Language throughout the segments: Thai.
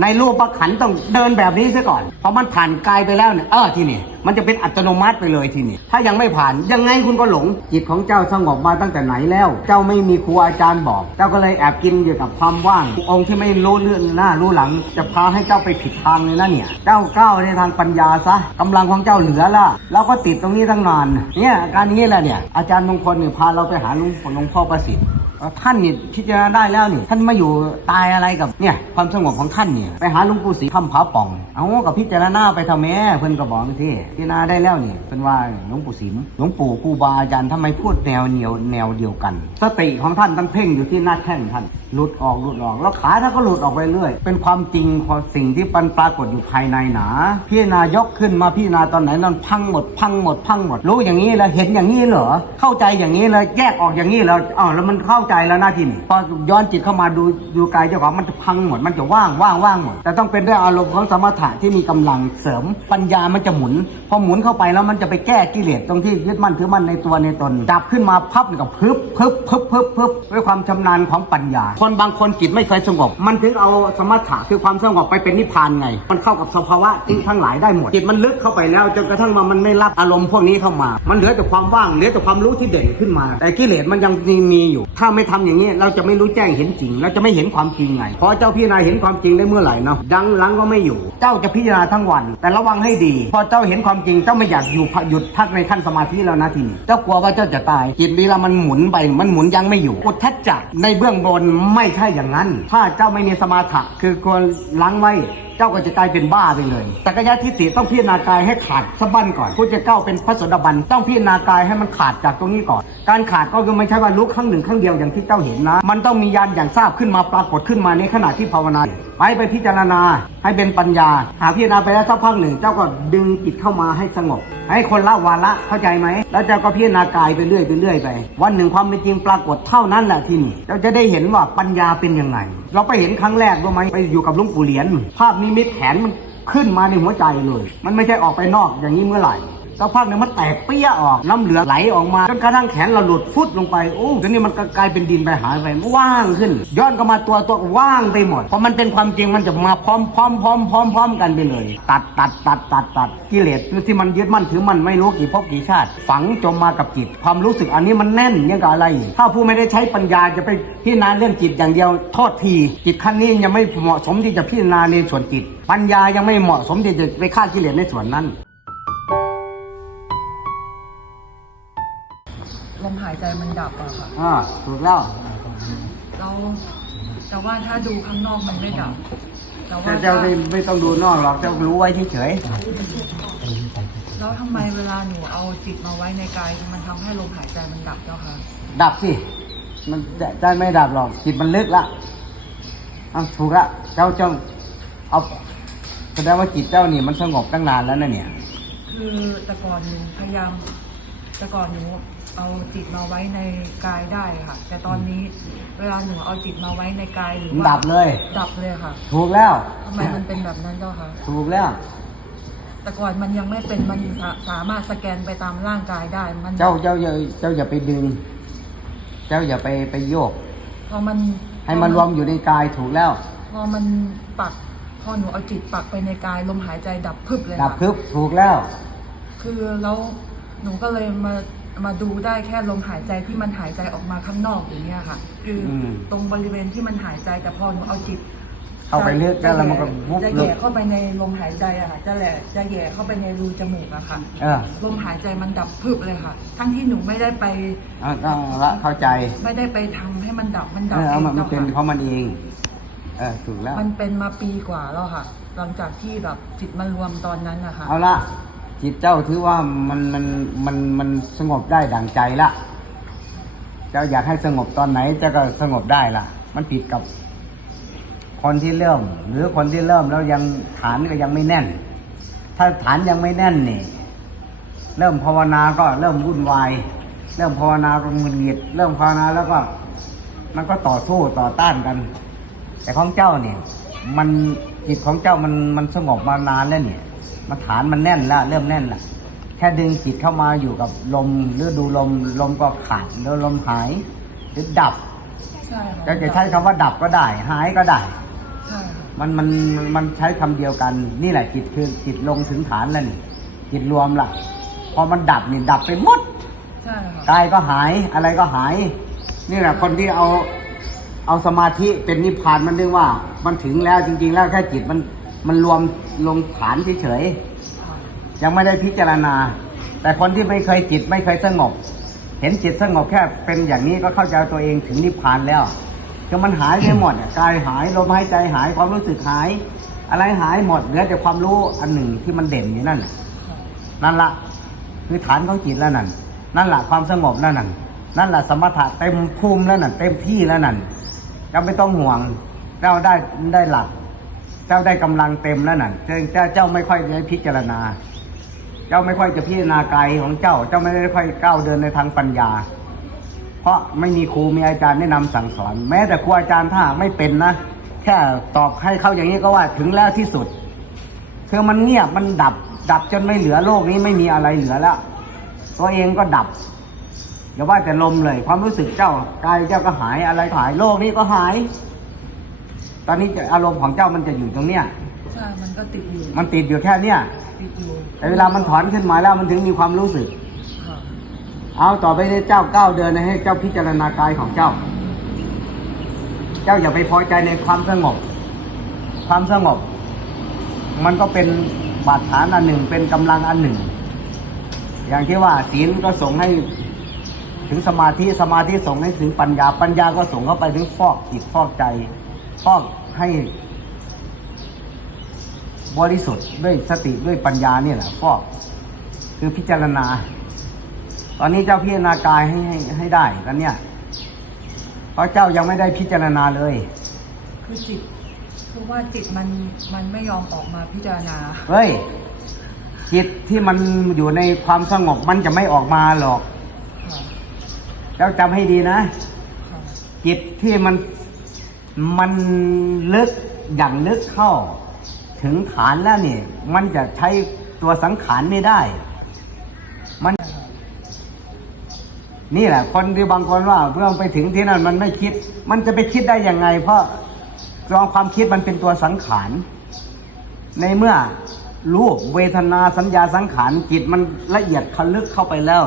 ในรูปประขันต้องเดินแบบนี้ซะก่อนพอมันผ่านกายไปแล้วเนี่ยเออที่นี้มันจะเป็นอัตโนมัติไปเลยที่นี้ถ้ายังไม่ผ่านยังไงคุณก็หลง จิตของเจ้าสงบมาตั้งแต่ไหนแล้ว เจ้าไม่มีครูอาจารย์บอก เจ้าก็เลยแอบกินอยู่กับความว่าง องค์ที่ไม่รู้เรื่องหน้ารู้หลัง จะพาให้เจ้าไปผิดทางเลยนะเนี่ย เจ้าก้าวในทางปัญญาซะกำลังของเจ้าเหลือละแล้วก็ติดตรงนี้ตั้งนานเนี่ยอาการนี้แหละเนี่ยอาจารย์มงคลเนี่ยพาเราไปหาลวงหลวงพ่อประสิทธิ์ ท่านนี่พิจารณาได้แล้วนี่ ท่านมาอยู่ตายอะไรกับเนี่ยความสงบของท่านเนี่ยไปหาหลวงปู่ศรีคำผาป่อง เอากับพิจารณาไปทำแม่เพิ่นก็บอกที่พิจารณาได้แล้วนี่เป็นว่าหลวงปู่ศรีหลวงปู่ครูบาอาจารย์ทำไมพูดแนวเหนียวแนวเดียวกัน สติของท่านต้องเพ่งอยู่ที่หน้าแข้งท่าน หลุดออกหลุดออก แล้วขาท่าก็หลุดออกไปเรื่อย เป็นความจริงของสิ่งที่ปันปรากฏอยู่ภายในหนาพิจารณายกขึ้นมาพิจารณาตอนไหนนั่นพังหมดพังหมดพังหมด รู้อย่างนี้แล้วเห็นอย่างนี้เหรอเข้าใจอย่างนี้เลยแยกออกอย่างนี้แล้วอ๋อแล้วมันเข้าใจแล้วหน้าที่นี่พอย้อนจิตเข้ามาดูดูกายเจ้าของมันจะพังหมดมันจะว่างว่างว่างหมดแต่ต้องเป็นด้วยอารมณ์ของสมถะที่มีกำลังเสริมปัญญามันจะหมุน พอหมุนเข้าไปแล้วมันจะไปแก้กิเลสตรงที่ยึดมั่นถือมั่นในตัวในตนจับขึ้นมาพับนี่ก็พึบพึบพึบพึบพึบด้วยความชำนาญของปัญญาคนบางคนจิตไม่เคยสงบ มันถึงเอาสมถะคือความสงบไปเป็นนิพพานไง มันเข้ากับสภาวะที่ทั้งหลายได้หมด จิตมันลึกเข้าไปแล้วจนกระทั่งว่ามันไม่รับอารมณ์พวกนี้เข้ามา มันเหลือแต่ความว่างเหลือแต่ความรู้ที่เด่นขึ้นมา แต่กิเลสมันยังมีอยู่ ถ้าไม่ทำอย่างนี้เราจะไม่รู้แจ้งเห็นจริง เราจะไม่เห็นความจริงไงพอเจ้าพิจารณาเห็นความจริงได้เมื่อไหร่เนาะดังหลังก็ไม่อยู่ เจ้าจะพิจารณาทั้งวัน แต่ระวังให้ดี พอเจ้าเห็นความจริงเจ้าไม่อยากอยู่หยุดพักในขั้นสมาธิแล้วนะทีนี้เจ้ากลัวว่าเจ้าจะตายจิตนี้ละมันหมุนไปมันหมุนยังไม่อยู่อุทธัจจะในเบื้องบนไม่ใช่อย่างนั้น ถ้าเจ้าไม่มีสมาธิคือควรล้างไว้เจ้าก็จะกลายเป็นบ้าไปเลยแต่กยะทิฏฐิต้องพิจารณากายให้ขาดสะบั้นก่อนผู้จะก้าวเป็นพระสดาบันต้องพิจารณากายให้มันขาดจากตรงนี้ก่อน การขาดก็คือไม่ใช่ว่าลุกครั้งหนึ่งครั้งเดียวอย่างที่เจ้าเห็นนะ มันต้องมียานอย่างทราบขึ้นมาปรากฏขึ้นมาในขณะที่ภาวนาไปไปพิจารณาให้เป็นปัญญา หาพิจารณาไปแล้วสักพักหนึ่ง เจ้าก็ดึงจิตเข้ามาให้สงบ ให้คนละวาระเข้าใจไหม แล้วเจ้าก็พิจารณากายไปเรื่อยไปเรื่อยไป วันหนึ่งความเป็นจริงปรากฏเท่านั้นแหละที่นี่เจ้าจะได้เห็นว่าปัญญาเป็นยังไง เราไปเห็นครั้งแรกรู้ไหมไปอยู่กับลุงปู่เหรียญภาพนิมิตแขนมันขึ้นมาในหัวใจเลย มันไม่ใช่ออกไปนอกอย่างนี้เมื่อไหร่ สักพักหนึ่งมันแตกเปี้ยออกน้ำเหลืองไหลออกมาจนกระทั่งแขนเราหลุดฟุดลงไปโอ้ทีนี้มันก็กลายเป็นดินไปหายไปมันว่างขึ้น ย้อนก็มาตัวตัวว่างไปหมดเพราะมันเป็นความจริงมันจะมาพร้อมพร้อมพร้อมพร้อมพร้อมกันไปเลย ตัดตัดตัดตัดตัดกิเลสที่มันยึดมั่นถือมันไม่รู้กี่ภพกี่ชาติ ฝังจมมากับจิต ความรู้สึกอันนี้มันแน่นยังกับอะไร ถ้าผู้ไม่ได้ใช้ปัญญาจะไปพิจารณาเรื่องจิตอย่างเดียวโทษที จิตขั้นนี้ยังไม่เหมาะสมที่จะพิจารณาในส่วนจิต ปัญญายังไม่เหมาะสมที่จะไปฆ่ากิเลสในส่วนนั้น ใจมันดับอะค่ะ อ่าถูกแล้ว เราแต่ว่าถ้าดูข้างนอกมันไม่ดับ แต่ว่าแต่เจ้าไม่ไม่ต้องดูนอกหรอกเจ้ารู้ไว้เฉยแล้วทำไมเวลาหนูเอาจิตมาไว้ในกายมันทำให้ลมหายใจมันดับเจ้าคะๆดับสิมันจะจะไม่ดับหรอกจิตมันลึกละอะถูกละเจ้าเจ้าเอาแสดงว่าจิตเจ้านี่มันสงบตั้งนานแล้วนะเนี่ย คือแต่ก่อนหนูพยายามแต่ก่อนหนู เอาจิตมาไว้ในกายได้ค่ะ แต่ตอนนี้เวลาหนูเอาจิตมาไว้ในกายหรือมันว่าดับเลย ดับเลยค่ะถูกแล้ว ทำไมมันเป็นแบบนั้นเจ้าคะถูกแล้ว แต่ก่อนมันยังไม่เป็นมันสาสามารถสแกนไปตามร่างกายได้ มันเจ้าเจ้าอย่าเจ้าอย่าไปดึง เจ้าอย่าไปไปโยก พอมันให้มันรวมอยู่ในกายถูกแล้ว พอมันปักพอหนูเอาจิตปักไปในกายลมหายใจดับพึบเลยดับค่ะคึบถูกแล้ว คือแล้วหนูก็เลยมา มาดูได้แค่ลมหายใจที่มันหายใจออกมาข้างนอกอย่างเงี้ยค่ะ คืออม ตรงบริเวณที่มันหายใจแต่พอหนูเอาจิตเข้าไปลึกแล้วแล้วมันก็วุบจะลึแย่กเข้าไปในลมหายใจอะค่ะ จะแหละจะแย่เข้าไปในรูจมูกอะค่ะเออ ลมหายใจมันดับพึบเลยค่ะ ทั้งที่หนูไม่ได้ไปเอาต้องละเข้าใจไม่ได้ไปทำให้มันดับมันเอดับอเอเอางมันมันเจ้าเป็นค่ะเพราะมันเองเออถูกแล้ว มันเป็นมาปีกว่าแล้วค่ะ หลังจากที่แบบจิตมันรวมตอนนั้นนะคะ เอาละ จิตเจ้าถือว่ามันมันมันมันสงบได้ดั่งใจละเจ้าอยากให้สงบตอนไหนเจ้าก็สงบได้ละมันผิดกับคนที่เริ่ม หรือคนที่เริ่มแล้วยังฐานก็ยังไม่แน่น ถ้าฐานยังไม่แน่นนี่เริ่มภาวนาก็เริ่มวุ่นวาย เริ่มภาวนาก็มึนหงิด เริ่มภาวนาแล้วก็ มันก็ต่อสู้ต่อต้านกัน แต่ของเจ้าเนี่ย มันจิตของเจ้ามันมันสงบมานานแล้วเนี่ย มันฐานมันแน่นละเริ่มแน่นละแค่ดึงจิตเข้ามาอยู่กับลมหรือดูลมลมก็ขาดแล้วลมหายหรือดับใช่ค่ะจะจะใช้คำว่าดับก็ได้ หายก็ได้ ใช่ค่ะมันมันมันใช้คำเดียวกันนี่แหละจิตคือจิตลงถึงฐานแล้วนี่จิตรวมล่ะพอมันดับนี่ดับไปหมด ใช่ค่ะ กายก็หายอะไรก็หาย นี่แหละคนที่เอาเอาสมาธิเป็นนิพพานมันเรียกว่า มันถึงแล้วจริง ๆ แล้วแค่จิตมัน มันรวมลงฐานเฉยๆยังไม่ได้พิจารณา แต่คนที่ไม่เคยจิตไม่เคยสงบ เห็นจิตสงบแค่เป็นอย่างนี้ก็เข้าใจตัวเองถึงนิพพานแล้วคือมันหายไปหมดกายหายลมหายใจหายความรู้สึกหาย อะไรหายหมดเหลือแต่ความรู้อันหนึ่งที่มันเด่นอยู่นั่นน่ะค่ะนั่นละคือฐานของจิตแล้วนั่นนั่นละความสงบแล้วนั่นนั่นละสมถะเต็มภูมิแล้วนั่นเต็มที่แล้วนั่นจ้าไม่ต้องห่วงเจ้าได้ได้หลัก เจ้าได้กำลังเต็มแล้วนั่นเจ้าเจ้าเจ้าไม่ค่อยได้พิจารณา เจ้าไม่ค่อยจะพิจารณากายของเจ้า เจ้าไม่ได้ค่อยก้าวเดินในทางปัญญา เพราะไม่มีครูมีอาจารย์แนะนำสั่งสอน แม้แต่ครูอาจารย์ถ้าไม่เป็นนะแค่ตอบให้เขาอย่างนี้ก็ว่าถึงแล้วที่สุดคือมันเงียบมันดับ ดับจนไม่เหลือโลกนี้ไม่มีอะไรเหลือแล้ว ตัวเองก็ดับอย่าว่าแต่ลมเลย ความรู้สึกเจ้ากายเจ้าก็หายอะไรหายโลกนี้ก็หาย ตอนนี้จะอารมณ์ของเจ้ามันจะอยู่ตรงเนี้ย ใช่ มันก็ติดอยู่ มันติดอยู่แค่เนี้ย ติดอยู่แต่เวลามันถอนขึ้นมาแล้วมันถึงมีความรู้สึก ค่ะเอาต่อไปนี้เจ้าก้าวเดินให้เจ้าพิจารณากายของเจ้า เจ้าอย่าไปพอใจในความสงบ ความสงบ มันก็เป็นบาดฐานอันหนึ่ง เป็นกำลังอันหนึ่ง อย่างที่ว่าศีลก็ส่งให้ถึงสมาธิ สมาธิส่งให้ถึงปัญญา ปัญญาก็ส่งเข้าไปถึงฟอกจิตฟอกใจ ฟอกให้บริสุทธิ์ด้วยสติด้วยปัญญาเนี่ยแหละฟอกคือพิจารณา ตอนนี้เจ้าพิจารณากายให้ให้ให้ได้กันเนี่ยเพราะเจ้ายังไม่ได้พิจารณาเลย คือจิตคือว่าจิตมันมันไม่ยอมออกมาพิจารณาเฮ้ยจิตที่มันอยู่ในความสงบมันจะไม่ออกมาหรอกค่ะเจ้าจำให้ดีนะค่ะจิตที่มัน มันลึกอย่างลึกเข้า ถึงฐานแล้วเนี่ยมันจะใช้ตัวสังขารไม่ได้ มัน นี่แหละ คนที่บางคนว่าเมื่องไปถึงที่นั่นมันไม่คิด มันจะไปคิดได้ยังไง เพราะตัวความคิดมันเป็นตัวสังขาร ในเมื่อรูปเวทนาสัญญาสังขารจิตมันละเอียดคลึกเข้าไปแล้ว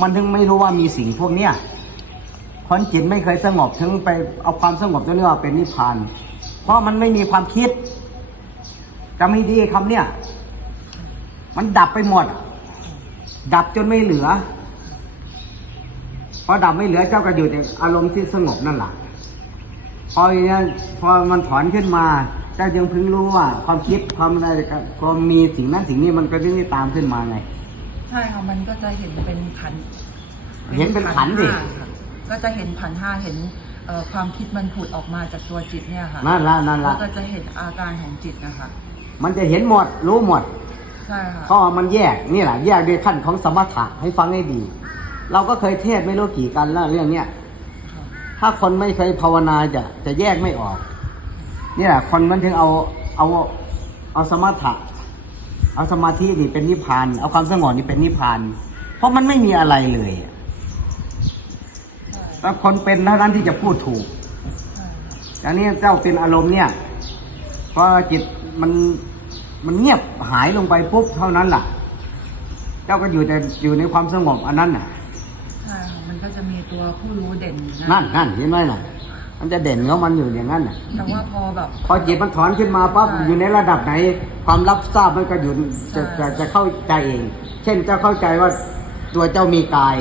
มันถึงไม่รู้ว่ามีสิ่งพวกเนี้ย คนจิตไม่เคยสงบถึงไปเอาความสงบตัวนี้ว่าเป็นนิพพาน เพราะมันไม่มีความคิดจำให้ดีคำเนี้ยมันดับไปหมดอะดับจนไม่เหลือพอดับไม่เหลือเจ้าก็อยู่ในอารมณ์ที่สงบนั่นแหละพออย่างนี้พอมันถอนขึ้นมาเจ้ายังเพิ่งรู้ว่า ความคิดความอะไรความมีสิ่งนั้นสิ่งนี้มันก็เรื่องที่ตามขึ้นมาไง ใช่ค่ะมันก็จะเห็นเป็นขันธ์เห็นเป็นขันธ์สิห้าค่ะ ก็จะเห็นขันธ์ห้าเห็นเอ่อความคิดมันผุดออกมาจากตัวจิตเนี่ยค่ะนั่นละนั่นแล้ละวก็จะเห็นอาการของจิตนะคะมันจะเห็นหมดรู้หมดใช่ค่ะเพราะว่ามันแยกนี่แหละแยกด้วยขั้นของสมถะให้ฟังให้ดี เราก็เคยเทศไม่รู้กี่กันแล้วเรื่องเนี้ยค่ะถ้าคนไม่เคยภาวนาจะจะแยกไม่ออก นี่แหละคนมันถึงเอาเอาเอาสมถะเอาสมาธินี่เป็นนิพพาน เอาความสงบนี่เป็นนิพพาน เพราะมันไม่มีอะไรเลย ใช่แต่คนเป็นเท่านั้นที่จะพูดถูกใช่ค่ะอย่างนี้เจ้าเป็นอารมณ์เนี่ยพอจิตมันมันเงียบหายลงไปปุ๊บเท่านั้นล่ะ เจ้าก็อยู่แต่อยู่ในความสงบอันนั้นน่ะใช่ค่ะมันก็จะมีตัวผู้รู้เด่นอยู่นั่นนั่นเห็นไหมน่ะ มันจะเด่นของมันอยู่อย่างนั้นน่ะแต่ว่าพอแบบพอจิตมันถอนขึ้นมาปั๊บใช่อยู่ในระดับไหน ความรับทราบมันก็อยู่จะใช่จะจะเข้าใจเอง เช่นเจ้าเข้าใจว่าตัวเจ้ามีกาย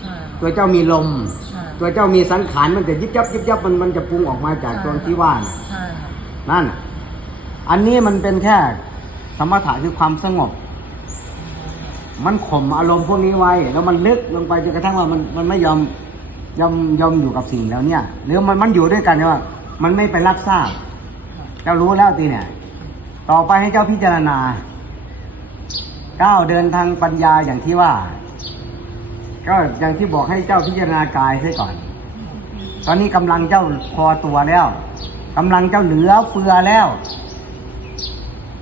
ใช่ตัวเจ้ามีลมใช่ ตัวเจ้ามีสังขารมันจะยิบยับยิบยับมันมันจะปรุงออกมาจากตัวที่ว่าน่ะใช่ค่ะนั่นน่ะอันนี้มันเป็นแค่ สมถะคือความสงบ มันข่มอารมณ์พวกนี้ไว้ แล้วมันลึกลงไปจนกระทั่งว่ามันมันไม่ยอมยอมยอมอยู่กับสิ่งแล้วเนี่ยหรือมันมันอยู่ด้วยกันเนี่ยว่า มันไม่ไปรับทราบ เจ้ารู้แล้วทีเนี่ย ต่อไปให้เจ้าพิจารณาก้าวเดินทางปัญญาอย่างที่ว่า ก็อย่างที่บอกให้เจ้าพิจารณากายซะก่อน ตอนนี้กำลังเจ้าพอตัวแล้วกำลังเจ้าเหลือเฟือแล้ว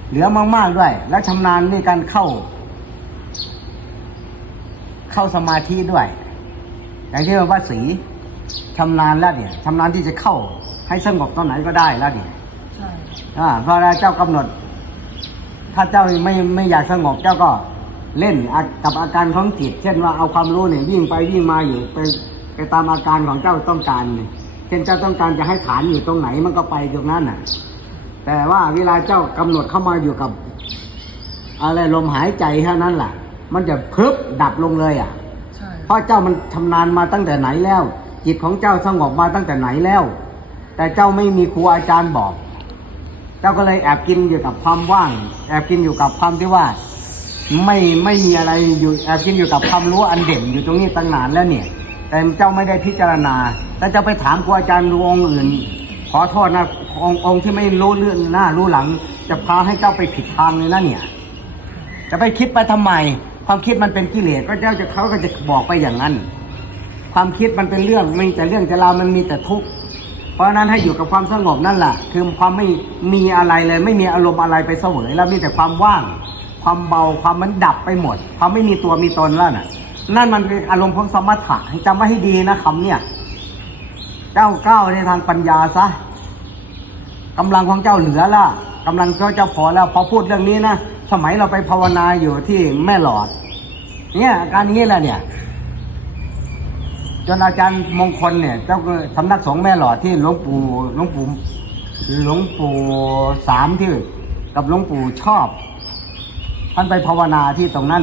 เหลือมากๆด้วย แล้วชำนาญในการเข้า เข้าสมาธิด้วย อย่างที่ว่าสีชำนาญแล้วเนี่ยชำนาญที่จะเข้า ให้สงบตอนไหนก็ได้แล้วเนี่ยใช่ค่ะอ่าพอเจ้ากำหนด ถ้าเจ้าไม่ไม่อยากสงบเจ้าก็ เล่นอากับอาการของจิต เช่นว่าเอาความรู้เนี่ยวิ่งไปวิ่งมาอยู่ไปไปตามอาการของเจ้าต้องการเนี่ยเช่นเจ้าต้องการจะให้ฐานอยู่ตรงไหนมันก็ไปตรงนั้นน่ะ แต่ว่าเวลาเจ้ากำหนดเข้ามาอยู่กับ อะไรลมหายใจเท่านั้นแหละมันจะพึบดับลงเลยอะใช่เพราะเจ้ามันชำนาญมาตั้งแต่ไหนแล้ว จิตของเจ้าสงบมาตั้งแต่ไหนแล้ว แต่เจ้าไม่มีครูอาจารย์บอก เจ้าก็เลยแอบกินอยู่กับความว่าง แอบกินอยู่กับความที่ว่า ไม่ไม่มีอะไรอยู่อบกินอยู่กับความรู้อันเด่นอยู่ตรงนี้ตั้งนานแล้วเนี่ย แต่เจ้าไม่ได้พิจารณาแต่เจ้าไปถามครูอาจารย์ดูองค์อื่น ขอโทษนะองค์องค์ที่ไม่รู้เรื่องหน้ารู้หลัง จะพาให้เจ้าไปผิดทางเลยนะเนี่ย จะไปคิดไปทำไม ความคิดมันเป็นกิเลสก็เจ้าจะเขาก็จะบอกไปอย่างนั้น ความคิดมันเป็นเรื่องม่แต่เรื่องจะรามันมีแต่ทุกข์เพราะนั้นให้อยู่กับความสงบนั่นแหละคือความไม่มีอะไรเลย ไม่มีอารมณ์อะไรไปเสวยแล้วมีแต่ความว่าง ความเบาความมันดับไปหมด ความไม่มีตัวมีตนแล้วน่ะ นั่นมันเป็นอารมณ์ของสมถะจำไว้ให้ดีนะคำเนี่ยเจ้าก้าวในทางปัญญาซะกำลังของเจ้าเหลือละกำลังเจ้าเจ้าพอแล้วพอพูดเรื่องนี้นะสมัยเราไปภาวนาอยู่ที่แม่หลอด เนี่ยอาการนี้แหละเนี่ย จนอาจารย์มงคลเนี่ย เจ้าสำนักสงฆ์แม่หลอดที่หลวงปู่หลวงปู่หลวงปู่สามที่ กับหลวงปู่ชอบ ท่านไปภาวนาที่ตรงนั้น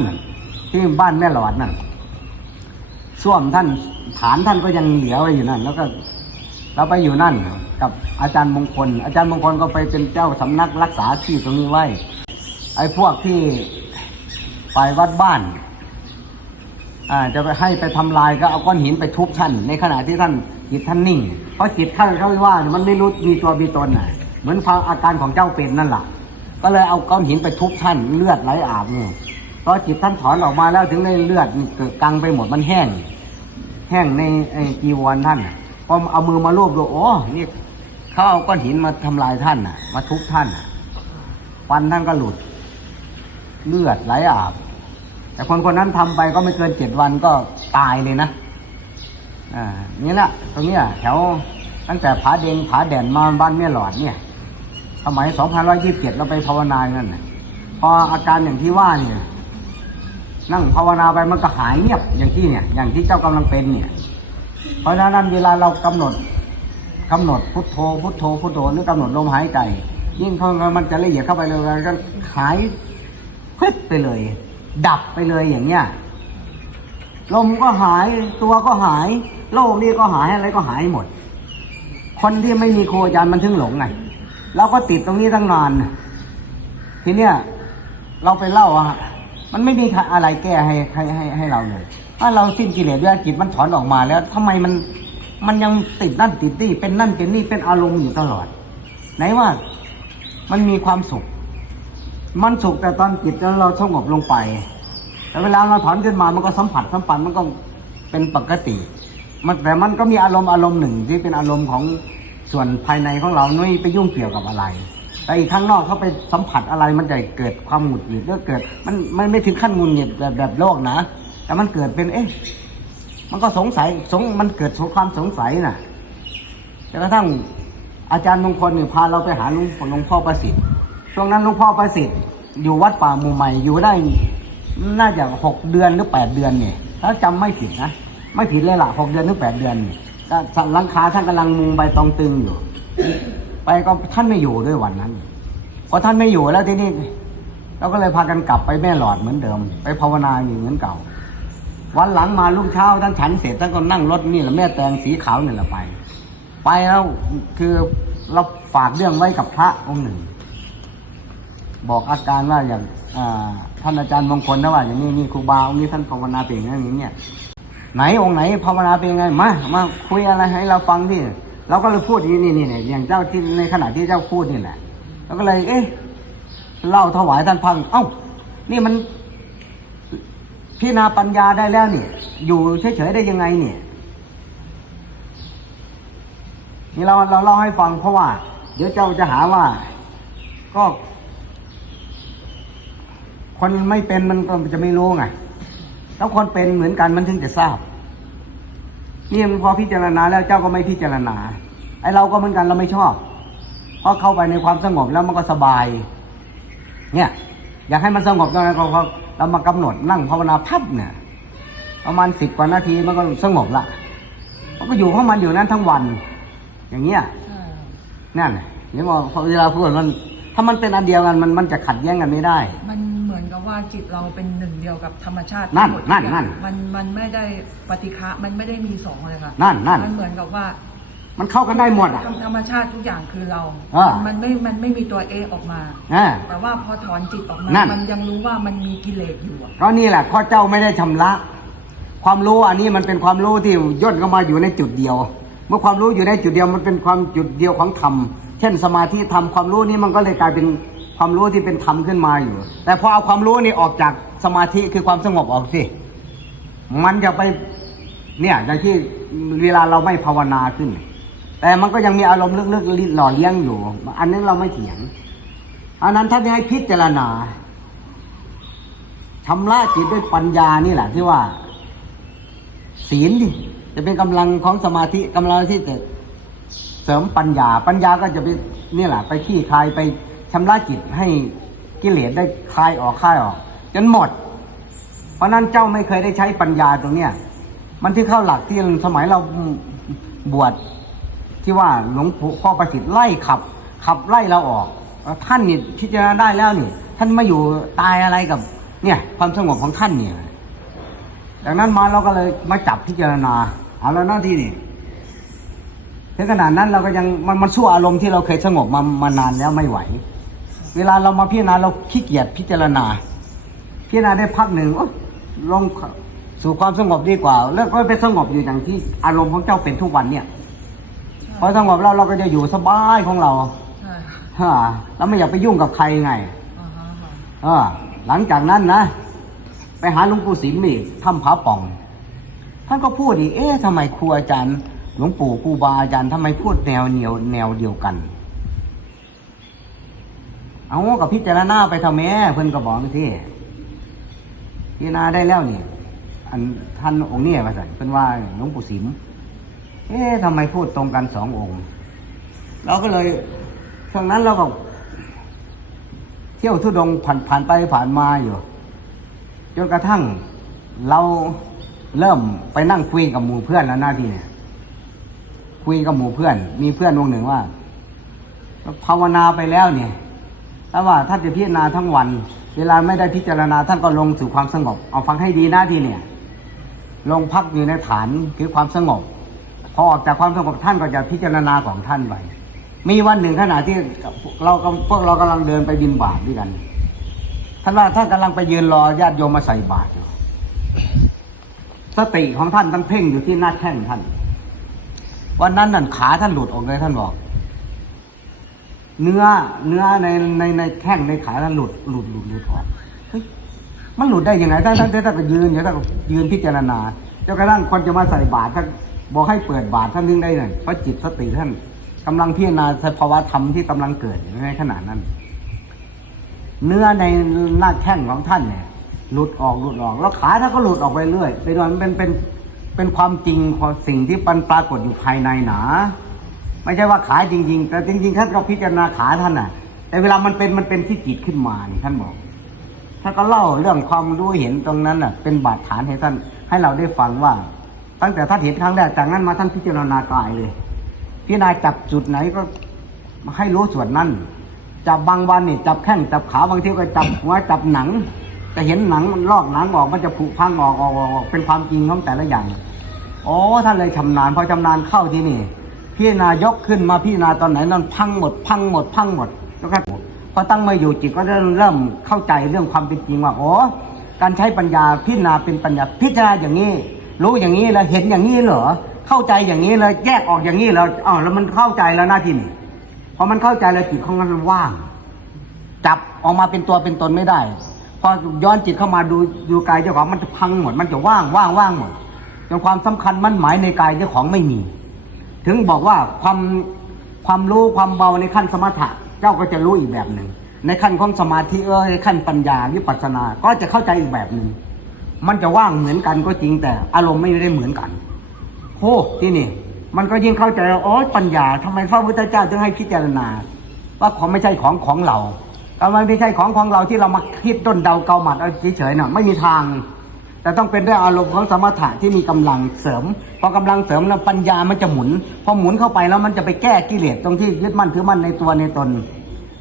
ที่บ้านแม่หลอดนั่นส้วมท่านฐานท่านก็ยังเหลียวไว้อยู่นั่น แล้วก็เราไปอยู่นั่นกับอาจารย์มงคล อาจารย์มงคลก็ไปเป็นเจ้าสำนักรักษาที่ตรงนี้ไว้ ไอ้พวกที่ฝ่ายวัดบ้านอ่าจะไปให้ไปทำลายก็เอาก้อนหินไปทุบท่าน ในขณะที่ท่านจิตท่านนิ่ง เพราะจิตท่านเขาว่า มันไม่รู้มีตัวมีตนน่ะ เหมือนพาอาการของเจ้าเป็นนั่นแหละ ก็เลยเอาก้อนหินไปทุบท่านเลือดไหลอาบเนี่ยพราะจิตท่านถอนออกมาแล้วถึงได้เลือดเกิดกังไปหมดมันแห้ง แห้งในไอ้จีวรท่านพอเอามือมาลูบดูโอ้นี่เขาเอาก้อนหินมาทำลายท่านน่ะ มาทุบท่านน่ะฟันท่านก็หลุด เลือดไหลอาบ แต่คนคนนั้นทำไปก็ไม่เกินเจ็ดวันก็ตายเลยนะอ่านี่แหละตรงนี้แถวตั้งแต่ผาเดงผาแด่นมาบ้านแม่หลอดเนี่ย สมัย2527เราไปภาวนาอย่างนั้นพออาการอย่างที่ว่าเนี่ย นั่งภาวนาไปมันก็หายเงียบอย่างที่เนี่ย อย่างที่เจ้ากำลังเป็นเนี่ย เพราะฉะนั้นเวลาเรากำหนดกำหนดพุทโธพุทโธพุทโธหรือกำหนดลมหายใจยิ่งพอมันจะละเอียดเข้าไปเลยก็หายพึดไปเลย ดับไปเลยอย่างเงี้ยลมก็หายตัวก็หาย โลกนี้ก็หายอะไรก็หายหมด คนที่ไม่มีครูอาจารย์มันถึงหลงไง เราก็ติดตรงนี้ตั้งนานทีเนี้ยเราไปเล่าอะมันไม่มีอะไรแก้ให้ให้ให้ให้เราเลยถ้าเราสิ้นกิเลสด้วยจิตมันถอนออกมาแล้วทำไมมันมันยังติดนั่นติดนี่เป็นนั่นเป็นนี่เป็นอารมณ์อยู่ตลอด ไหนว่ามันมีความสุข มันสุขแต่ตอนจิตเราสงบลงไป แต่เวลาเราถอนขึ้นมามันก็สัมผัสสัมพันธ์มันก็เป็นปกติ มันแต่มันก็มีอารมณ์อารมณ์หนึ่งที่เป็นอารมณ์ของ ส่วนภายในของเราไม่ไปยุ่งเกี่ยวกับอะไร แต่อีกข้างนอกเขาไปสัมผัสอะไรมันจะเกิดความหงุดหงิดก็เกิด มันมันไม่ถึงขั้นหงุดหงิดแบบแบบโลกนะ แต่มันเกิดเป็น เอ๊ะ มันก็สงสัยสงมันเกิดความสงสัยน่ะจนกระทั่งอาจารย์มงคลเนี่ยพาเราไปหาหลวงหลวงพ่อประสิทธิ์ ช่วงนั้นหลวงพ่อประสิทธิ์ อยู่วัดป่ามูใหม่อยู่ได้ น่าจะหกเดือนหรือแปดเดือนเนี่ยถ้าจำไม่ผิดนะไม่ผิดเลยล่ะหกเดือนหรือแปดเดือนเนี่ย ก็หลังคาท่านกำลังมุงใบตองตึงอยู่ ไปก็ท่านไม่อยู่ด้วยวันนั้นพอท่านไม่อยู่แล้วที่นี้เราก็เลยพากันกลับไปแม่หลอดเหมือนเดิม ไปภาวนาอยู่เหมือนเก่า วันหลังมารุ่งเช้าท่านฉันเสร็จท่านก็นั่งรถนี่แหละแม่แตงสีขาวนี่แหละไป ไปแล้วคือเราฝากเรื่องไว้กับพระองค์หนึ่ง บอกอาการว่าอย่างอท่านอาจารย์มงคลนะว่าอย่างนี้นี่ครูบาองค์นี้ท่านภาวนาเป็นอย่างนั้นอย่างนี้เนี่ย ไหนองค์ไหนภาวนาเป็นยังไงมามาคุยอะไรให้เราฟังที่เราก็เลยพูดอย่างนี่นี่เนี่ยอย่างเจ้าที่ในขณะที่เจ้าพูดนี่แหละเราก็เลย เอ๊ะเล่าถวายท่านฟัง เอ้า นี่มันพิจารณาปัญญาได้แล้วเนี่ยอยู่เฉยๆได้ยังไงเนี่ยนี่เราเราเล่าให้ฟังเพราะว่า เดี๋ยวเจ้าจะหาว่า ก็ คนไม่เป็นมันก็จะไม่รู้ไง แล้วคนเป็นเหมือนกันมันถึงจะทราบ นี่มันพอพิจารณาแล้วเจ้าก็ไม่พิจารณา ไอเราก็เหมือนกันเราไม่ชอบพอเข้าไปในความสงบแล้วมันก็สบาย เนี่ย อยากให้มันสงบตอนนั้นก็ก็เรามากำหนดนั่งภาวนาพับเนี่ย ประมาณสิบกว่านาทีมันก็สงบละมันก็อยู่ของมันอยู่นั้นทั้งวัน อย่างเงี้ยใช่ค่ะนั่นน่ะเดี๋ยวพอเวลาพูดมัน ถ้ามันเป็นอันเดียวกันมันมันจะขัดแย้งกันไม่ได้ มันเห มือนกับว่าจิตเราเป็นหนึ่งเดียวกับธรรมชาตินั่นทั้งหมดนั่นทุกอย่างนั่นมันมันไม่ได้ปฏิฆะมันไม่ได้มีสองเลยค่ะนั่นนั่น มันเหมือนกับว่ามันเข้ากันได้หมดอะ ธรรมธรรมชาติทุกอย่างคือเรา อ่ามั มันไม่มันไม่มีตัวเอออกมา อ่า แต่ว่าพอถอนจิตออกมานั่น มันยังรู้ว่ามันมีกิเลสอยู่อะเพราะนี่แหละข้อเจ้าไม่ได้ชำระ ความรู้อันนี้มันเป็นความรู้ที่ย่นเข้ามาอยู่ในจุดเดียว เมื่อความรู้อยู่ในจุดเดียวมันเป็นความจุดเดียวของธรรม เช่นสมาธิธรรมความรู้นี้มันก็เลยกลายเป็น ความรู้ที่เป็นธรรมขึ้นมาอยู่ แต่พอเอาความรู้นี่ออกจากสมาธิคือความสงบออกสิ มันจะไป เนี่ยอย่างที่เวลาเราไม่ภาวนาขึ้น แต่มันก็ยังมีอารมณ์ลึกๆหล่อเลี้ยงอยู่ อันนั้นเราไม่เถียงอันนั้นท่านให้พิจารณาชำระจิตด้วยปัญญานี่แหละที่ว่า ศีลจะเป็นกำลังของสมาธิกำลังที่จะเสริมปัญญา ปัญญาก็จะไปนี่แหละ ไปขี้คลายไป ชำระจิตให้กิเลสได้คลายออกคลายออก จนหมด เพราะนั้นเจ้าไม่เคยได้ใช้ปัญญาตรงเนี้ยมันที่เข้าหลักที่สมัยเราบวชที่ว่าหลวงพ่อประสิทธิ์ไล่ขับ ขับไล่เราออก ท่านนี่พิจารณาได้แล้วนี่ ท่านมาอยู่ตายอะไรกับ เนี่ย ความสงบของท่านเนี่ยจากนั้นมาเราก็เลยมาจับพิจารณาเอาแล้วหน้าที่นี่ถึงขนาดนั้นเราก็ยังมันมันสู้อารมณ์ที่เราเคยสงบมามานานแล้วไม่ไหว เวลาเรามาพิจารณาเราขี้เกียจพิจารณา พิจารณาได้พักหนึ่งโอ๊ยลงสู่ความสงบดีกว่า แล้วก็ไปสงบอยู่อย่างที่อารมณ์ของเจ้าเป็นทุกวันเนี่ยพอสงบแล้วเราก็จะอยู่สบายของเราใช่ค่ะฮะแล้วไม่อยากไปยุ่งกับใครไงอ่าฮะค่ะเออหลังจากนั้นนะ ไปหาหลวงปู่สิมอีกถ้ำผาป่อง ท่านก็พูดอีกเอ๊ะทำไมครูอาจารย์ หลวงปู่ครูบาอาจารย์ทำไมพูดแนวเหนียวแนวเดียวกัน เอากับพิจารณาไปทำแม่เพิ่นก็บอกที่พิจารณาได้แล้วนี่อันท่านองค์นี่มาสั่นเพิ่นว่าหลวงปู่สิมเอ๊ะทำไมพูดตรงกันสององค์ เราก็เลยช่วงนั้นเราก็เที่ยวทุดงผ่านผ่านไปผ่านมาอยู่จนกระทั่งเราเริ่มไปนั่งคุยกับหมู่เพื่อนแล้วหน้าที่เนี่ยคุยกับหมู่เพื่อน มีเพื่อนวงหนึ่งว่า ภาวนาไปแล้วเนี่ย ถ้าว่าท่านจะพิจารณาทั้งวัน เวลาไม่ได้พิจารณาท่านก็ลงสู่ความสงบ เอาฟังให้ดีหน้าที่เนี่ย ลงพักอยู่ในฐานคือความสงบ พอออกจากความสงบท่านก็จะพิจารณาของท่านไป มีวันหนึ่งขณะที่เรากำพวกเรากำลังเดินไปบินบาตด้วยกัน ท่านว่าท่านกำลังไปยืนรอญาติโยมมาใส่บาตรอยู่สติของท่านตั้งเพ่งอยู่ที่หน้าแข้งท่าน วันนั้นนั่นขาท่านหลุดออกเลยท่านบอก เนื้อเนื้อในในในแข้งในขาท่านหลุดหลุดหลุดหลุดออกเฮ้ยมันหลุดได้ยังไงท่านท่านท่านก็ยืนอย่านก็ยืนพิจารณาจนกระทั่งคนจะมาใส่บาตรท่านบอกให้เปิดบาตรท่านถึงได้เลยเพราะจิตสติท่านกำลังพิจารณาสภาวะธรรมที่กำลังเกิดอยู่ในขณะนั้น เนื้อในหน้าแข้งของท่านเนี่ยหลุดออกหลุดออก แล้วขาท่านก็หลุดออกไปเรื่อยไปโดยมันเป็นเป็นเป็นความจริงของสิ่งที่ปันปรากฏอยู่ภายในหนา ไม่ใช่ว่าขายจริง ๆ แต่จริง ๆ ท่านก็พิจารณาขาท่านน่ะ แต่เวลามันเป็นมันเป็นที่จิตขึ้นมานี่ท่านบอกท่านก็เล่าเรื่องความรู้เห็นตรงนั้นน่ะ เป็นบาดฐานให้ท่านให้เราได้ฟังว่า ตั้งแต่ท่านเห็นครั้งแรกจากนั้นมาท่านพิจารณากายเลยพิจารณาจับจุดไหนก็ให้รู้ส่วนนั้นจับบางวันนี่จับแข้งจับขาบางทีก็จับหัวจับหนังจะเห็นหนังมันลอกหนังออกมันจะผุพังออกออกออกออกเป็นความจริงของแต่ละอย่างโอ้ท่านเลยชำนาญพอชำนาญเข้าที่นี่ พี่นายกขึ้นมาพี่นาตอนไหนนั่นพังหมด พังหมด พังหมดแล้วก็พอตั้งมาอยู่จิตก็เริ่มเริ่มเข้าใจเรื่องความเป็นจริงว่าโอ้การใช้ปัญญาพิจารณาเป็นปัญญาพิจารณาอย่างนี้ รู้อย่างนี้แล้วเห็นอย่างนี้เหรอเข้าใจอย่างนี้เลยแยกออกอย่างนี้แล้วอ๋อแล้วมันเข้าใจแล้วหน้าที่นี่พอมันเข้าใจแล้วจิตของมันว่าง จับออกมาเป็นตัวเป็นตนไม่ได้ พอย้อนจิตเข้ามาดูดูกายเจ้าของมันจะพังหมดมันจะว่างว่างว่างหมดจนความสำคัญมั่นหมายในกายเจ้าของไม่มี ถึงบอกว่าความความรู้ความเบาในขั้นสมถะเจ้าก็จะรู้อีกแบบหนึ่งในขั้นของสมาธิเอ้ยขั้นปัญญาวิปัสสนาก็จะเข้าใจอีกแบบหนึ่งมันจะว่างเหมือนกันก็จริงแต่อารมณ์ไม่ได้เหมือนกันโหที่นี่ มันก็ยิ่งเข้าใจอ๋อปัญญาทำไมพระพุทธเจ้าจึงให้พิจารณา ว่าของไม่ใช่ของของเราแต่มันไม่ใช่ของของเราที่เรามาคิดต้นเดาเกาหมัดเอาเฉยๆน่ะไม่มีทาง แต่ต้องเป็นด้วยอารมณ์ของสมถะที่มีกำลังเสริม พอกำลังเสริมแล้วปัญญามันจะหมุน พอหมุนเข้าไปแล้วมันจะไปแก้กิเลสตรงที่ยึดมั่นถือมั่นในตัวในตน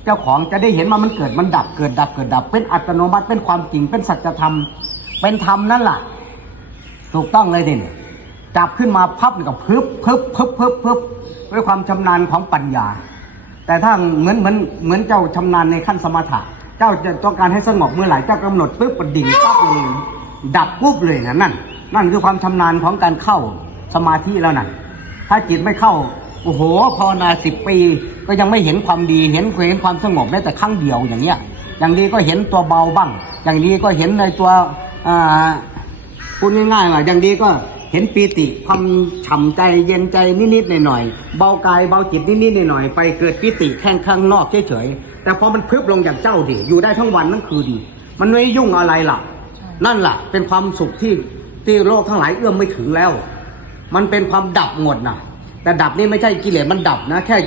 เจ้าของจะได้เห็นว่ามันเกิดมันดับเกิดดับเกิดดับ เป็นอัตโนมัติเป็นความจริงเป็นสัจธรรม เป็นธรรมนั่นแหละถูกต้องเลยทีนี่จับขึ้นมาพับนี่ก็พึบพึบพึบพึบพึบด้วยความชำนาญของปัญญา แต่ถ้าเหมือนเหมือนเหมือนเจ้าชำนาญในขั้นสมถะ เจ้าจะต้องการให้สงบเมื่อไหร่เจ้ากำหนดปุ๊บก็ดิ่งปั๊บเลย ดับปุ๊บเลยนะนั่น นั่นคือความชำนาญของการเข้าสมาธิแล้วนั่นถ้าจิตไม่เข้าโอ้โหภาวนาสิบปีก็ยังไม่เห็นความดีเห็นเห็นความสงบแม้แต่ครั้งเดียวอย่างเงี้ย อย่างดีก็เห็นตัวเบาบ้าง อย่างดีก็เห็นในตัวอ่าพูดง่ายๆว่าอย่างดีก็เห็นปีติความฉ่ำใจเย็นใจนิดๆหน่อยๆเบากายเบาจิตนิดๆหน่อยๆไปเกิดปีติแค่ข้างนอกเฉยๆแต่พอมันพึบลงอย่างเจ้าดิอยู่ได้ทั้งวันทั้งคืนมันไม่ยุ่งอะไรล่ะ นั่นล่ะเป็นความสุขที่ที่โลกทั้งหลายเอื้อมไม่ถึงแล้ว มันเป็นความดับหมดนะแต่ดับนี่ไม่ใช่กิเลสมันดับนะ แค่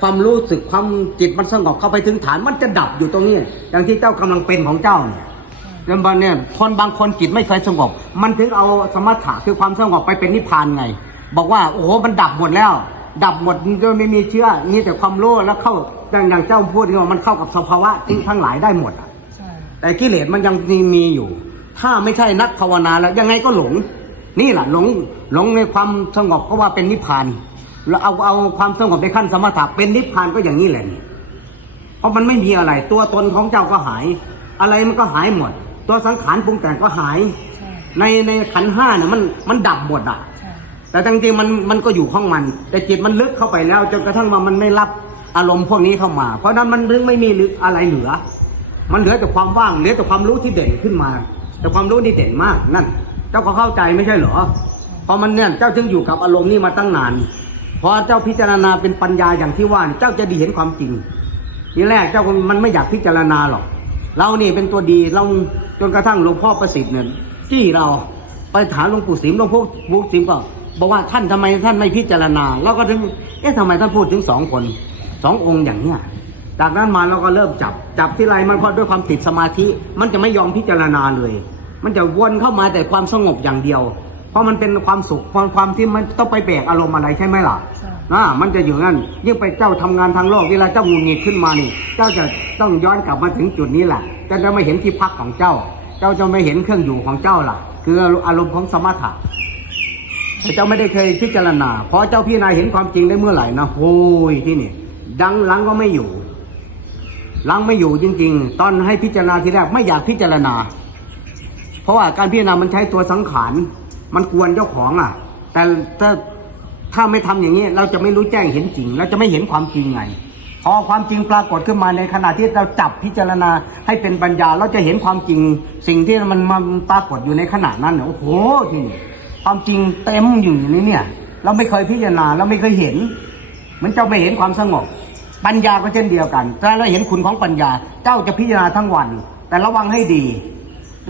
ความรู้สึกความจิตมันสงบเข้าไปถึงฐานมันจะดับอยู่ตรงนี้ อย่างที่เจ้ากำลังเป็นของเจ้าเนี่ยแล้วบางเนี่ยคนบางคนจิตไม่เคยสงบ มันถึงเอาสมถะคือความสงบไปเป็นนิพพานไง บอกว่าโอ้โหมันดับหมดแล้ว ดับหมดมันก็ไม่มีเชื่อนี่แต่ความรู้แล้วเข้าอย่างอย่างเจ้าพูดที่ว่ามันเข้ากับสภาวะที่ทั้งหลายได้หมดอะใช่แต่กิเลสมันยังมีมีอยู่ ถ้าไม่ใช่นักภาวนาแล้วยังไงก็หลง นี่แหละหลงหลงในความสงบก็ว่าเป็นนิพพานแล้วเอาเอาความสงบในขั้นสมถะเป็นนิพพานก็อย่างนี้แหละนี่เพราะมันไม่มีอะไร ตัวตนของเจ้าก็หาย อะไรมันก็หายหมด ตัวสังขารปรุงแต่งก็หายใช่ในในขันธ์ห้าเนี่ยมันมันดับหมดอะใช่แต่จริงๆมันมันก็อยู่ของมัน แต่จิตมันลึกเข้าไปแล้วจนกระทั่งว่ามันไม่รับอารมณ์พวกนี้เข้ามา เพราะฉะนั้นมันถึงไม่มีลึกอะไรเหลือ มันเหลือแต่ความว่างเหลือแต่ความรู้ที่เด่นขึ้นมา แต่ความรู้นี่เด่นมากนั่น เจ้าก็เข้าใจไม่ใช่เหรอเพราะมันเนี่ยเจ้าจึงอยู่กับอารมณ์นี่มาตั้งนานพอเจ้าพิจารณาเป็นปัญญาอย่างที่ว่าเจ้าจะดีเห็นความจริงทีแรกเจ้ามันไม่อยากพิจารณาหรอก เรานี่เป็นตัวดีเราจนกระทั่งหลวงพ่อประสิทธิ์เนี่ยจี้เราไปถามหลวงปู่สิมหลวงพ่อปู่สิมก็บอกว่าท่านทำไมท่านไม่พิจารณาเราก็ถึงเอ๊ะทำไมท่านพูดถึงสองคนสององค์อย่างเนี้ย จากนั้นมาเราก็เริ่มจับ จับที่ไรมันก็ด้วยความติดสมาธิ มันจะไม่ยอมพิจารณาเลย มันจะวนเข้ามาแต่ความสงบอย่างเดียว เพราะมันเป็นความสุขความความที่มันต้องไปแบกอารมณ์อะไรใช่ไหมล่ะใช่อ่ามันจะอยู่นั่นยิ่งไปเจ้าทำงานทางโลกเวลาเจ้าหงุดหงิดขึ้นมานี่ เจ้าจะต้องย้อนกลับมาถึงจุดนี้แหละเจ้าจะไม่เห็นที่พักของเจ้า เจ้าจะไม่เห็นเครื่องอยู่ของเจ้าล่ะ คืออารมณ์ของสมถะแต่เจ้าไม่ได้เคยพิจารณาพอเจ้าพี่นายเห็นความจริงได้เมื่อไหร่นะโอ้ยที่นี่ดังหลังก็ไม่อยู่ หลังไม่อยู่จริง ๆ ตอนให้พิจารณาทีแรกไม่อยากพิจารณา เพราะว่าการพิจารณามันใช้ตัวสังขาร มันกวนเจ้าของอะ แต่ถ้าถ้าไม่ทำอย่างนี้ เราจะไม่รู้แจ้งเห็นจริง เราจะไม่เห็นความจริงไง พอความจริงปรากฏขึ้นมาในขณะที่เราจับพิจารณาให้เป็นปัญญา เราจะเห็นความจริง สิ่งที่มันมันปรากฏอยู่ในขณะนั้นเนี่ยโอ้โหที่นี่ความจริงเต็มอยู่ในเนี่ย เราไม่เคยพิจารณาเราไม่เคยเห็นเหมือนเจ้าไม่เห็นความสงบ ปัญญาก็เช่นเดียวกัน ถ้าเราเห็นคุณของปัญญา เจ้าจะพิจารณาทั้งวัน แต่ระวังให้ดี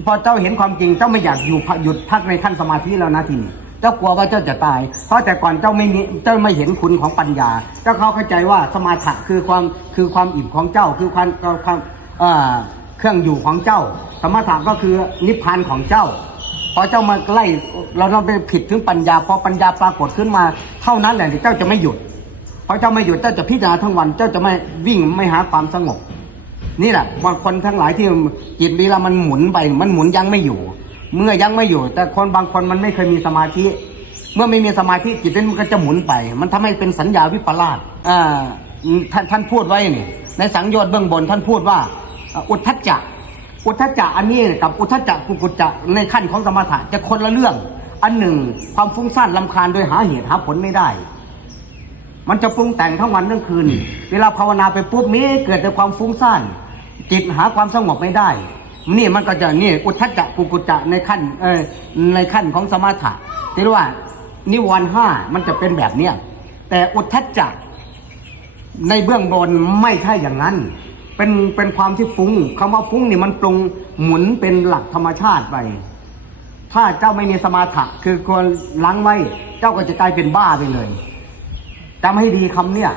พอเจ้าเห็นความจริง เจ้าไม่อยากอยู่หยุดพักในขั้นสมาธิแล้วนะทีนี้เจ้ากลัวว่าเจ้าจะตาย เพราะแต่ก่อนเจ้าไม่มีเจ้าไม่เห็นคุณของปัญญา เจ้าเขาเข้าใจว่าสมาธิคือความคือความอิ่มของเจ้า คือความความเอ่อเครื่องอยู่ของเจ้า สมถะก็คือนิพพานของเจ้าพอเจ้ามาไล่เราต้องไปผิดถึงปัญญาพอปัญญาปรากฏขึ้นมา เท่านั้นแหละที่เจ้าจะไม่หยุด ราะเจ้าไม่หยุดเจ้าจะพิจารณาทั้งวัน เจ้าจะไม่วิ่งไม่หาความสงบ นี่แหละบางคนทั้งหลายที่จิตนี้ละมันหมุนไป มันหมุนยังไม่อยู่ เมื่อยังไม่อยู่ แต่คนบางคนมันไม่เคยมีสมาธิ เมื่อไม่มีสมาธิจิตนั้นมันก็จะหมุนไป มันทำให้เป็นสัญญาวิปลาสอ่าท่านท่านพูดไว้นี่ในสังโยชน์เบื้องบนท่านพูดว่า อุทธัจจะอุทธัจจะอันนี้กับอุทธัจจะกุกุจจะในขั้นของสมถะจะคนละเรื่อง อันหนึ่งความฟุ้งซ่านลำคาญโดยหาเหตุหาผลไม่ได้ มันจะปรุงแต่งทั้งวันทั้งคืน เวลาภาวนาไปปุ๊บมีเกิดแต่ความฟุ้งซ่านจิตหาความสงบไม่ได้ นี่มันก็จะนี่อุทธัจจะกุกุจจะในขั้นเออในขั้นของสมถะที่เรียกว่านิวรณ์ห้ามันจะเป็นแบบเนี้ยแต่อุทธัจจะในเบื้องบนไม่ใช่อย่างนั้น เป็นเป็นความที่ฟุ้งคำว่าฟุ้งนี่มันปรุงหมุนเป็นหลักธรรมชาติไป ถ้าเจ้าไม่มีสมาธิคือควรล้างไว้ เจ้าก็จะกลายเป็นบ้าไปเลย จำให้ดีคำเนี่ย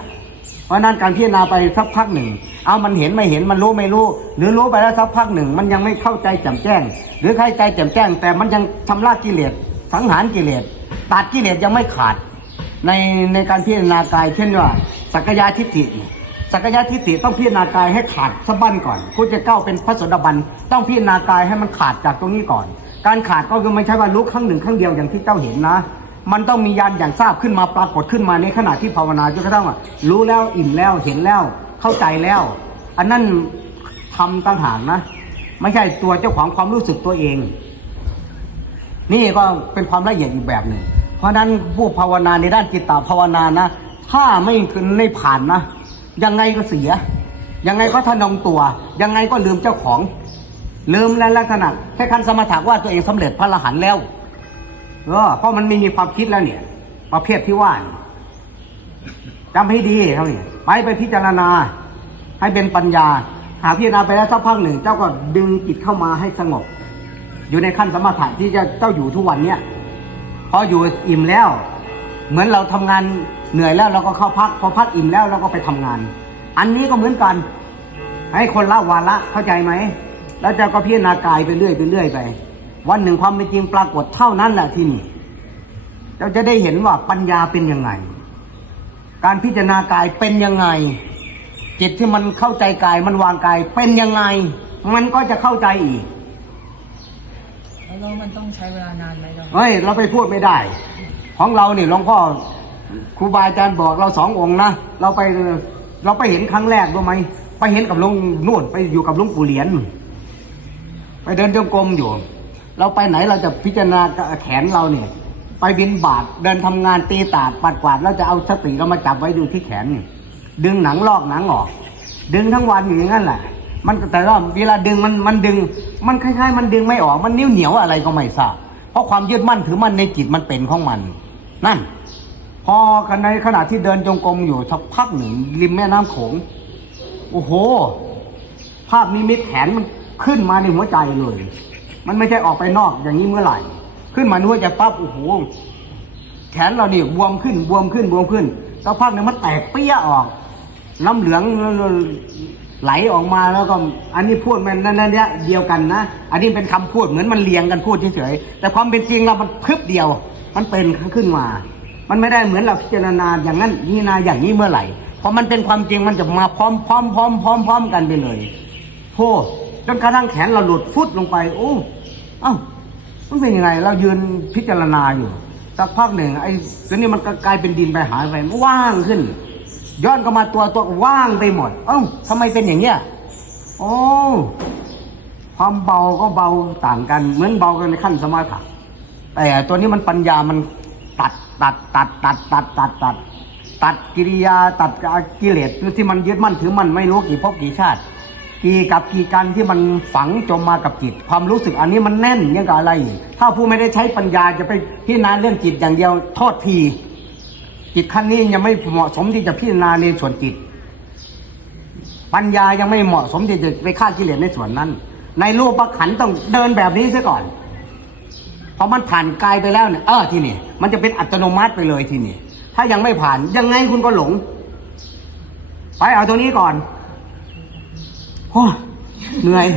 เพราะนั้นการพิจารณาไปสักพักหนึ่ง เอามันเห็นไม่เห็นมันรู้ไม่รู้ หรือรู้ไปแล้วสักพักหนึ่ง มันยังไม่เข้าใจแจ่มแจ้ง หรือเข้าใจแจ่มแจ้ง แต่มันยังชำระกิเลสสังหารกิเลสตัดกิเลสยังไม่ขาด ในในการพิจารณากายเช่นว่า สักกายทิฏฐิสักกายทิฏฐิต้องพิจารณากายให้ขาดสะบั้นก่อนผู้จะก้าวเป็นพระสดาบันต้องพิจารณากายให้มันขาดจากตรงนี้ก่อน การขาดก็คือไม่ใช่ว่ารู้ครั้งหนึ่งครั้งเดียวอย่างที่เจ้าเห็นนะ มันต้องมียานอย่างทราบขึ้นมาปรากฏขึ้นมาในขณะที่ภาวนาจนกระทั่งว่ารู้แล้วอิ่มแล้วเห็นแล้วเข้าใจแล้ว อันนั้นทำต่างหากนะ ไม่ใช่ตัวเจ้าของความรู้สึกตัวเอง นี่ก็เป็นความละเอียดอีกแบบหนึ่ง เพราะฉะนั้นผู้ภาวนาในด้านจิตตภาวนานะ ถ้าไม่ไม่ผ่านนะ ยังไงก็เสีย ยังไงก็ทะนงตัว ยังไงก็ลืมเจ้าของ ลืมในลักษณะแค่คันสมถะว่าตัวเองสำเร็จพระอรหันต์แล้ว เออเพราะมันไม่มีความคิดแล้วเนี่ย ประเภทที่ว่านจำให้ดีเท่านี้ไปไปพิจารณา ให้เป็นปัญญา หาพิจารณาไปแล้วสักพักหนึ่ง เจ้าก็ดึงจิตเข้ามาให้สงบ อยู่ในขั้นสมถะที่จะเจ้าอยู่ทุกวันเนี่ยพออยู่อิ่มแล้ว เหมือนเราทำงานเหนื่อยแล้วเราก็เข้าพัก พอพักอิ่มแล้วเราก็ไปทำงาน อันนี้ก็เหมือนกัน ให้คนละวาระเข้าใจไหมแล้วเจ้าก็พิจารณากายไปเรื่อยไปเรื่อยไป วันหนึ่งความเป็นจริงปรากฏเท่านั้นแหละที่นี่เจ้าจะได้เห็นว่าปัญญาเป็นยังไง การพิจารณากายเป็นยังไง จิตที่มันเข้าใจกายมันวางกายเป็นยังไง มันก็จะเข้าใจอีกแล้วมันต้องใช้เวลานานไหมเจ้าเฮ้ยเราไปพูดไม่ได้ ของเราเนี่ยหลวงพ่อครูบาอาจารย์บอกเราสององค์นะเราไปเราไปเห็นครั้งแรกรู้ไหมไปเห็นกับหลุงนู่นไปอยู่กับหลุงปู่เหรียญไปเดินจงกรมอยู่ เราไปไหนเราจะพิจารณาแขนเราเนี่ย ไปบินบาทเดินทำงานตีตาดปัดกวาดแล้วจะเอาสติเรามาจับไว้ดูที่แขนนี่ดึงหนังลอกหนังออก ดึงทั้งวันอยู่อย่างนั้นแหละมันแต่ว่าเวลาดึงมันมันดึง มันคล้ายๆ มันดึงไม่ออกมันนิ้วเหนียวอะไรก็ไม่ทราบเพราะความยึดมั่นถือมั่นในจิตมันเป็นของมัน นั่น พอกันในขณะที่เดินจงกรมอยู่สักพักหนึ่งริมแม่น้ำโขงโอ้โห ภาพนิมิตแขนมันขึ้นมาในหัวใจเลย มันไม่ใช่ออกไปนอกอย่างนี้เมื่อไหร่ ขึ้นมานวใจปั๊บโอ้โหแขนเราเนี่ยบวมขึ้นบวมขึ้นบวมขึ้นสักพักหนึ่งมันแตกเปี้ยออก น้ำเหลืองไหลออกมาแล้วก็อันนี้พูดมันนั่นเนี่ยเดียวกันนะ อันนี้เป็นคำพูดเหมือนมันเรียงกันพูดเฉยๆแต่ความเป็นจริงเรามันพึบเดียว มันเป็นขึ้นมา มันไม่ได้เหมือนเราพิจารณาอย่างนั้นนี่นาอย่างนี้เมื่อไหร่พอมันเป็นความจริงมันจะมาพร้อมพร้อมพร้อมพร้อมพร้อมกันไปเลยโธ่ จนกระทั่งแขนเราหลุดฟุดลงไป โอ้เอ้ามันเป็นยังไง เรายืนพิจารณาอยู่สักพักหนึ่งไอ้ตัวนี้มันก็กลายเป็นดินไปหายไปมันว่างขึ้น ย้อนก็มาตัวตัวว่างไปหมด เอ้าทำไมเป็นอย่างเงี้ยโอ้ความเบาก็เบาต่างกัน เหมือนเบากันในขั้นสมาธิแต่ตัวนี้มันปัญญามันตัดตัดตัดตัดตัดตัดตัดตัดกิริยาตัดกิเลสที่มันยึดมั่นถือมั่นไม่รู้กี่ภพกี่ชาติ กี่กับกี่กันที่มันฝังจมมากับจิต ความรู้สึกอันนี้มันแน่นยังกับอะไร ถ้าผู้ไม่ได้ใช้ปัญญาจะไปพิจารณาเรื่องจิตอย่างเดียวโทษทีจิตขั้นนี้ยังไม่เหมาะสมที่จะพิจารณาในส่วนจิต ปัญญายังไม่เหมาะสมที่จะไปฆ่ากิเลสในส่วนนั้น ในรูปประขันต้องเดินแบบนี้ซะก่อนพอมันผ่านกายไปแล้วเนี่ยเออทีนี่มันจะเป็นอัตโนมัติไปเลยทีนี่ถ้ายังไม่ผ่านยังไงคุณก็หลง ไปเอาตัวนี้ก่อน โอ้ยเหนื่อย